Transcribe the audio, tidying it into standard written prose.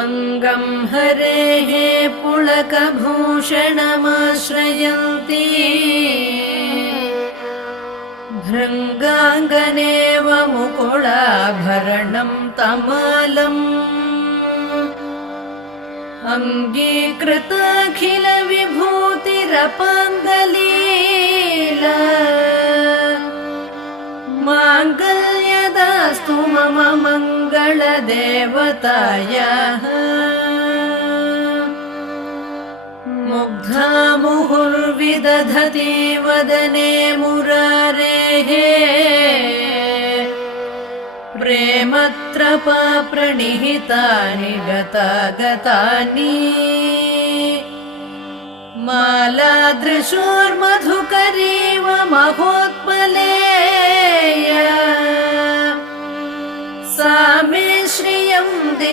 अङ्गं हरेः पुलकभूषणमाश्रयन्ती भृङ्गाङ्गनेव मुकुलाभरणं तमालम् अङ्गीकृताखिलविभूतिरपाङ्गलीला माङ्गल्यदास्तु मम मङ्गलदेवतायाः मुग्धा मुहुर्विदधति वदने मुरारेः प्रेमत्रपा प्रणिहितानि गतागतानि मालादृशोर्मधुकरीव महोत्पलेया सा मे श्रियं